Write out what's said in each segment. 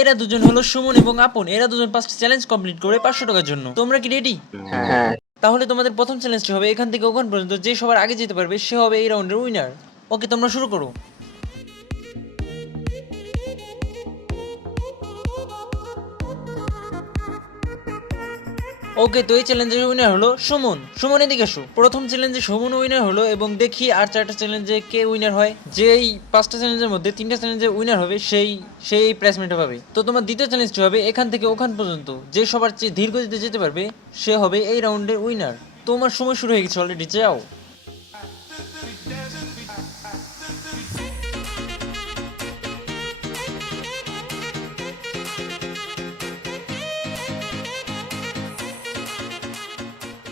এরা দুজন হলো সুমন এবং আপন। এরা দুজন 5টা চ্যালেঞ্জ কমপ্লিট করে 500 টাকার জন্য। তোমরা কি রেডি? হ্যাঁ। তাহলে তোমাদের প্রথম চ্যালেঞ্জটি হবে এখান থেকে ওখান পর্যন্ত যে সবার আগে যেতে পারবে সে হবে এই রাউন্ডের উইনার। ওকে, তোমরা শুরু করো। ওকে, তো এই চ্যালেঞ্জের উইনার হলো সুমন। সুমন এদিকে আসো। প্রথম চ্যালেঞ্জে সুমন উইনার হলো এবং দেখি আর 4টা চ্যালেঞ্জে কে উইনার হয়। যে এই 5টা চ্যালেঞ্জের মধ্যে 3টা চ্যালেঞ্জে উইনার হবে সেই প্লেসমেন্ট পাবে। তো তোমার দ্বিতীয় চ্যালেঞ্জটি হবে এখান থেকে ওখান পর্যন্ত যে সবার চেয়ে ধীর গতিতে যেতে পারবে সে হবে এই রাউন্ডের উইনার। তোমার সময় শুরু হয়ে গেছে অলরেডি, যাও।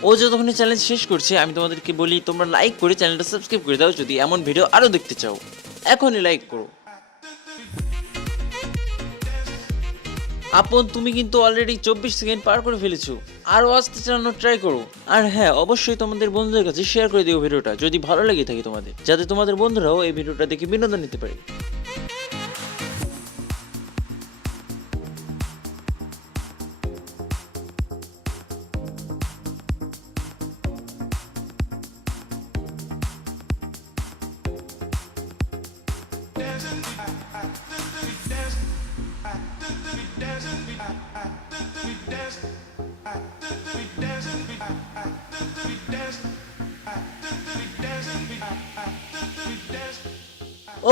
ও যতক্ষণে চ্যালেঞ্জ শেষ করছে আমি তোমাদেরকে বলি তোমরা লাইক করে চ্যানেলটা সাবস্ক্রাইব করে দাও যদি এমন ভিডিও আরও দেখতে চাও। এখনই লাইক করো। আপন, তুমি কিন্তু অলরেডি 24 সেকেন্ড পার করে ফেলেছো। আরও আস্তে চালানোর ট্রাই করো। আর হ্যাঁ, অবশ্যই তোমাদের বন্ধুদের কাছে শেয়ার করে দিও ভিডিওটা যদি ভালো লেগে থাকে তোমাদের, যাতে তোমাদের বন্ধুরাও এই ভিডিওটা দেখে বিনোদন নিতে পারে।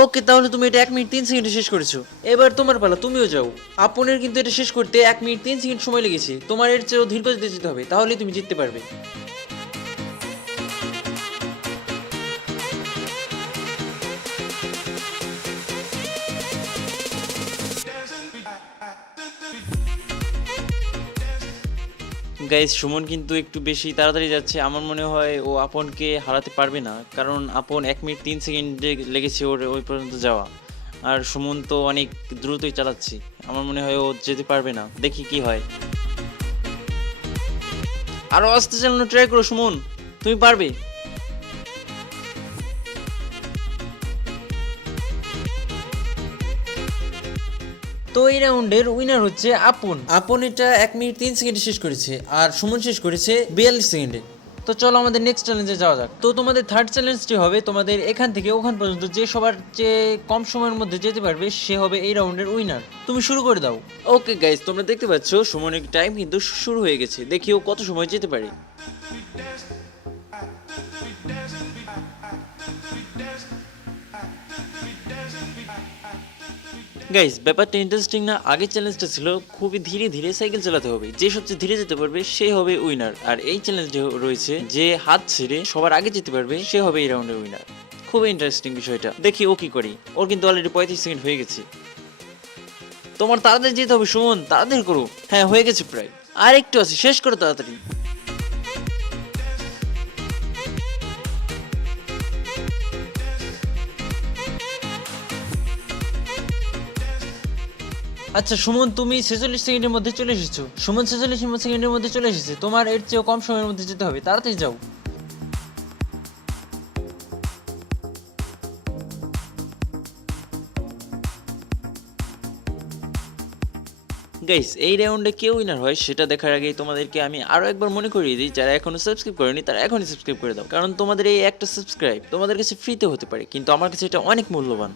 ওকে, তাহলে তুমি এটা 1 মিনিট 3 সেকেন্ডে শেষ করেছো। এবার তোমার পালা, তুমিও যাও। আপনের কিন্তু এটা শেষ করতে 1 মিনিট 3 সেকেন্ড সময় লেগেছে। তোমার এর চেয়েও ধীর গতিতে যেতে হবে, তাহলেই তুমি জিততে পারবে। গাইস, সুমন কিন্তু একটু বেশি তাড়াতাড়ি যাচ্ছে। আমার মনে হয় ও আপনকে হারাতে পারবে না, কারণ আপন 1 মিনিট 3 সেকেন্ডে লেগেছে ওর ওই পর্যন্ত যাওয়া। আর সুমন তো অনেক দ্রুতই চালাচ্ছে। আমার মনে হয় ও যেতে পারবে না। দেখি কি হয়। আরো আস্তে চালানো ট্রাই করো সুমন, তুমি পারবে। তো এই রাউন্ডের উইনার হচ্ছে আপন। আপন এটা 1 মিনিট 3 সেকেন্ডে শেষ করেছে আর সুমন শেষ করেছে 42 সেকেন্ডে। তো চলো আমাদের নেক্সট চ্যালেঞ্জে যাওয়া যাক। তো তোমাদের থার্ড চ্যালেঞ্জটি হবে তোমাদের এখান থেকে ওখান পর্যন্ত যে সবার চেয়ে কম সময়ের মধ্যে যেতে পারবে সে হবে এই রাউন্ডের উইনার। তুমি শুরু করে দাও। ওকে গাইস, তোমরা দেখতে পাচ্ছ সুমনের টাইম কিন্তু শুরু হয়ে গেছে। দেখি ও কত সময় যেতে পারে। গাইস, ব্যাপারটা ইন্টারেস্টিং না? আগের চ্যালেঞ্জটা ছিল খুবই ধীরে ধীরে সাইকেল চালাতে হবে, যে সবচেয়ে ধীরে যেতে পারবে সে হবে উইনার। আর এই চ্যালেঞ্জে রয়েছে যে হাত ছেড়ে সবার আগে যেতে পারবে সে হবে এই রাউন্ডের উইনার। খুবই ইন্টারেস্টিং বিষয়টা। দেখি ও কি করি। ওর কিন্তু অলরেডি 35 সেকেন্ড হয়ে গেছে। তোমার তাড়াতাড়ি যেতে হবে সুমন, তাড়াতাড়ি করো। হ্যাঁ, হয়ে গেছে প্রায়। আর একটু আছে, শেষ করো তাড়াতাড়ি। আচ্ছা সুমন, তুমি 46 সেকেন্ডের মধ্যে চলে এসেছো। সুমন 46 সেকেন্ডের মধ্যে চলে এসেছে। তোমার এর চেয়েও কম সময়ের মধ্যে যেতে হবে, তাড়াতাড়ি যাও। গাইস, এই রাউন্ডে কে উইনার হয় সেটা দেখার আগেই তোমাদেরকে আমি আরো একবার মনে করিয়ে দিই, যারা এখনো সাবস্ক্রাইব করেনি তারা এখনই সাবস্ক্রাইব করে দাও। কারণ তোমাদের এই একটা সাবস্ক্রাইব তোমাদের কাছে ফ্রিতে হতে পারে, কিন্তু আমার কাছে এটা অনেক মূল্যবান।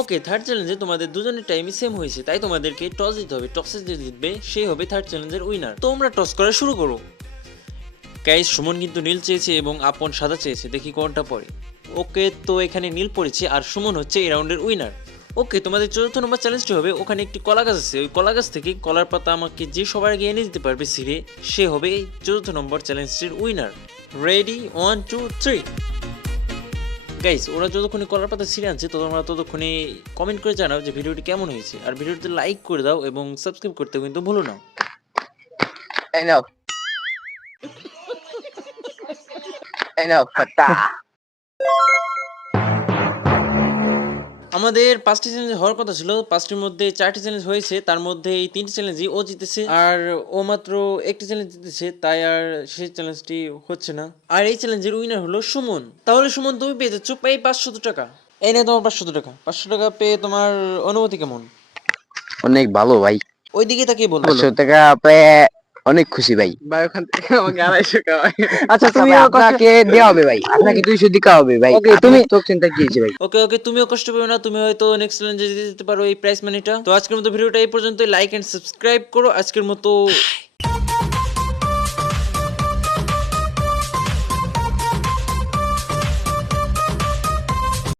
ওকে, থার্ড চ্যালেঞ্জে তোমাদের দুজনের টাইমই সেম হয়েছে, তাই তোমাদেরকে টস দিতে হবে। টসে যে জিতবে সেই হবে থার্ড চ্যালেঞ্জের উইনার। তোমরা টস করা শুরু করো। গাইস, সুমন কিন্তু নীল চেয়েছে এবং আপন সাদা চেয়েছে। দেখি কোনটা পড়ে। ওকে, তো এখানে নীল পড়েছে আর সুমন হচ্ছে এই রাউন্ডের উইনার। ওকে, তোমাদের চতুর্থ নম্বর চ্যালেঞ্জটি হবে ওখানে একটি কলা গাছ আছে। ওই কলা গাছ থেকে কলার পাতা আমাকে যে সবার আগে এনে দিতে পারবে ছিঁড়ে সে হবে এই চতুর্থ নম্বর চ্যালেঞ্জটির উইনার। রেডি, 1 2 3। গাইস, ওরা যতক্ষণে কলার পাতা ছিঁড়ে আনছে তোমরা ততক্ষণে কমেন্ট করে জানাও যে ভিডিওটি কেমন হয়েছে। আর ভিডিওতে লাইক করে দাও এবং সাবস্ক্রাইব করতে কিন্তু ভুলো না। এই নাও। এই নাও ফাটা। আমাদের 5টি চ্যালেঞ্জ হওয়ার কথা ছিল, 5টির মধ্যে 4টি চ্যালেঞ্জ হয়েছে, তার মধ্যে এই 3টি চ্যালেঞ্জই ও জিতেছে আর ও মাত্র একটি চ্যালেঞ্জ জিতেছে, তাই আর সেই চ্যালেঞ্জটি হচ্ছে না। আর এই চ্যালেঞ্জের উইনার হলো সুমন। তাহলে সুমন তুমি পেয়ে যাচ্ছ এই 500 টাকা। এই নিয়ে তোমার 500 টাকা। 500 টাকা পেয়ে তোমার অনুভূতি কেমন? অনেক ভালো ভাই। ওইদিকে তাকিয়ে বলো। 500 টাকা পেয়ে অনেক খুশি ভাই। ভাই ওখান থেকে আমাকে 250 খাওয়াই। আচ্ছা তুমি আপনাকে দেওয়া হবে ভাই, আপনাকে 200 দিতে হবে ভাই। Okay, তুমি তো চিন্তা কি হয়েছে ভাই? ওকে ওকে, তুমিও কষ্ট পেও না, তুমি হয়তো নেক্সট চ্যালেঞ্জে জিতে যেতে পারো এই প্রাইস মানিটা। তো আজকের মতো ভিডিওটা এই পর্যন্ত। লাইক এন্ড সাবস্ক্রাইব করো। আজকের মতো